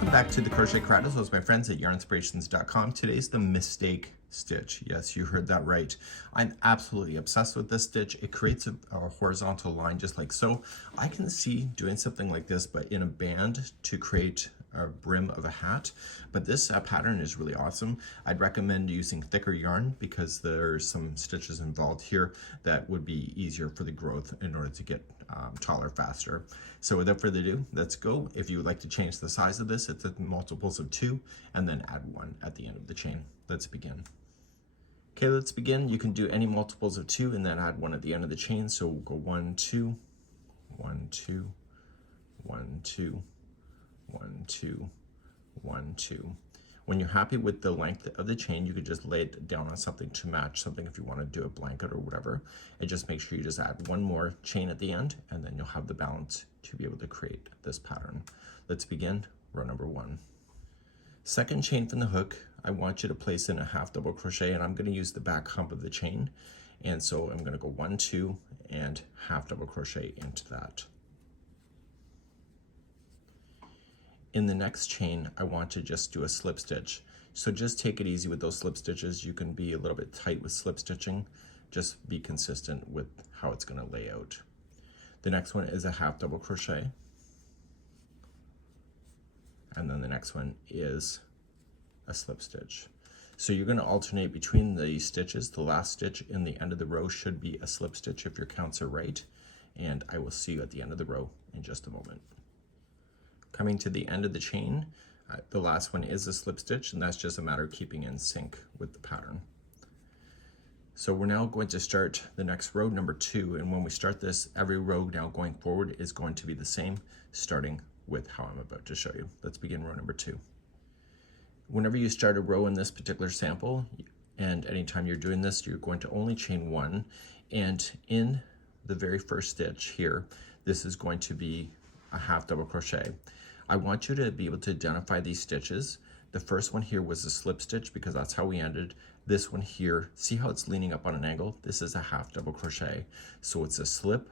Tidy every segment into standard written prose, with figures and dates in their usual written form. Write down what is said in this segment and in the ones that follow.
Welcome back to the Crochet Crowd, as well as my friends at yarnspirations.com. Today's the mistake stitch. Yes, you heard that right. I'm absolutely obsessed with this stitch. It creates a horizontal line just like so. I can see doing something like this, but in a band to create a brim of a hat. But this pattern is really awesome. I'd recommend using thicker yarn because there's some stitches involved here that would be easier for the growth in order to get taller faster. So without further ado, let's go. If you would like to change the size of this, it's multiples of 2 and then add 1 at the end of the chain. Let's begin. Okay, let's begin. You can do any multiples of 2 and then add 1 at the end of the chain. So we'll go 1, 2, 1, 2, 1, 2, 1, 2, 1, 2. When you're happy with the length of the chain, you could just lay it down on something to match something if you want to do a blanket or whatever. And just make sure you just add 1 more chain at the end, and then you'll have the balance to be able to create this pattern. Let's begin row number 1. Second chain from the hook, I want you to place in a half double crochet, and I'm going to use the back hump of the chain. And so I'm going to go 1, 2, and half double crochet into that. In the next chain, I want to just do a slip stitch. So just take it easy with those slip stitches. You can be a little bit tight with slip stitching. Just be consistent with how it's going to lay out. The next one is a half double crochet. And then the next one is a slip stitch. So you're going to alternate between the stitches. The last stitch in the end of the row should be a slip stitch if your counts are right. And I will see you at the end of the row in just a moment. Coming to the end of the chain, the last one is a slip stitch, and that's just a matter of keeping in sync with the pattern. So we're now going to start the next row, number 2, and when we start this, every row now going forward is going to be the same, starting with how I'm about to show you. Let's begin row number 2. Whenever you start a row in this particular sample, and anytime you're doing this, you're going to only chain 1, and in the very first stitch here, this is going to be a half double crochet. I want you to be able to identify these stitches. The first one here was a slip stitch because that's how we ended. This one here, see how it's leaning up on an angle? This is a half double crochet. So it's a slip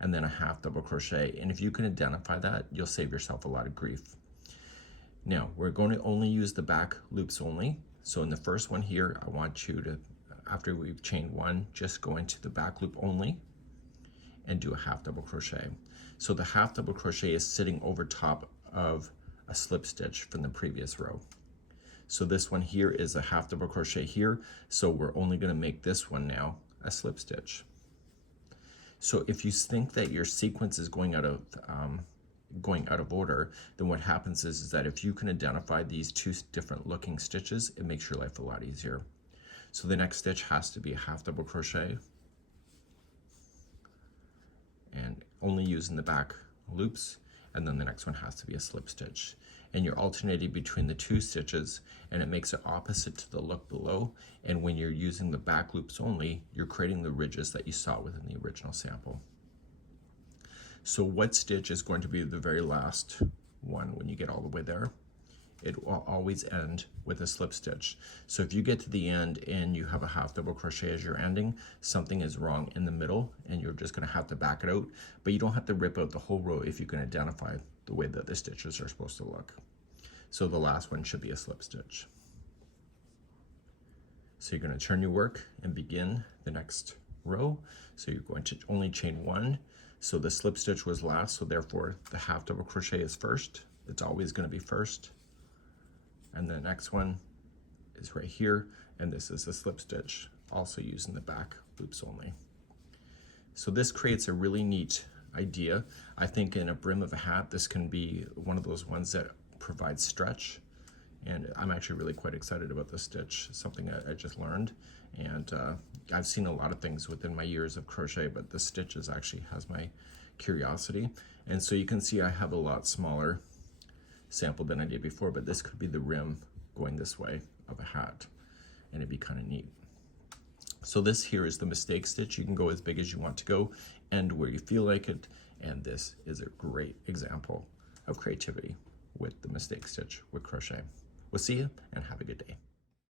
and then a half double crochet. And if you can identify that, you'll save yourself a lot of grief. Now, we're going to only use the back loops only. So in the first one here, I want you to, after we've chained 1, just go into the back loop only and do a half double crochet. So the half double crochet is sitting over top of a slip stitch from the previous row. So this one here is a half double crochet here, so we're only going to make this one now a slip stitch. So if you think that your sequence is going out of order, then what happens is that if you can identify these 2 different looking stitches, it makes your life a lot easier. So the next stitch has to be a half double crochet, and only using the back loops, and then the next one has to be a slip stitch. And you're alternating between the 2 stitches, and it makes it opposite to the look below. And when you're using the back loops only, you're creating the ridges that you saw within the original sample. So what stitch is going to be the very last one when you get all the way there? It will always end with a slip stitch. So if you get to the end and you have a half double crochet as your ending, something is wrong in the middle and you're just going to have to back it out. But you don't have to rip out the whole row if you can identify the way that the stitches are supposed to look. So the last one should be a slip stitch. So you're going to turn your work and begin the next row. So you're going to only chain 1. So the slip stitch was last, so therefore the half double crochet is first. It's always going to be first. And the next one is right here, and this is a slip stitch, also using the back loops only. So this creates a really neat idea. I think in a brim of a hat, this can be one of those ones that provides stretch, and I'm actually really quite excited about this stitch. It's something I just learned, and I've seen a lot of things within my years of crochet, but the stitches actually has my curiosity. And so you can see I have a lot smaller sample than I did before, but this could be the rim going this way of a hat, and it'd be kind of neat. So this here is the mistake stitch. You can go as big as you want to go and where you feel like it, and this is a great example of creativity with the mistake stitch with crochet. We'll see you and have a good day.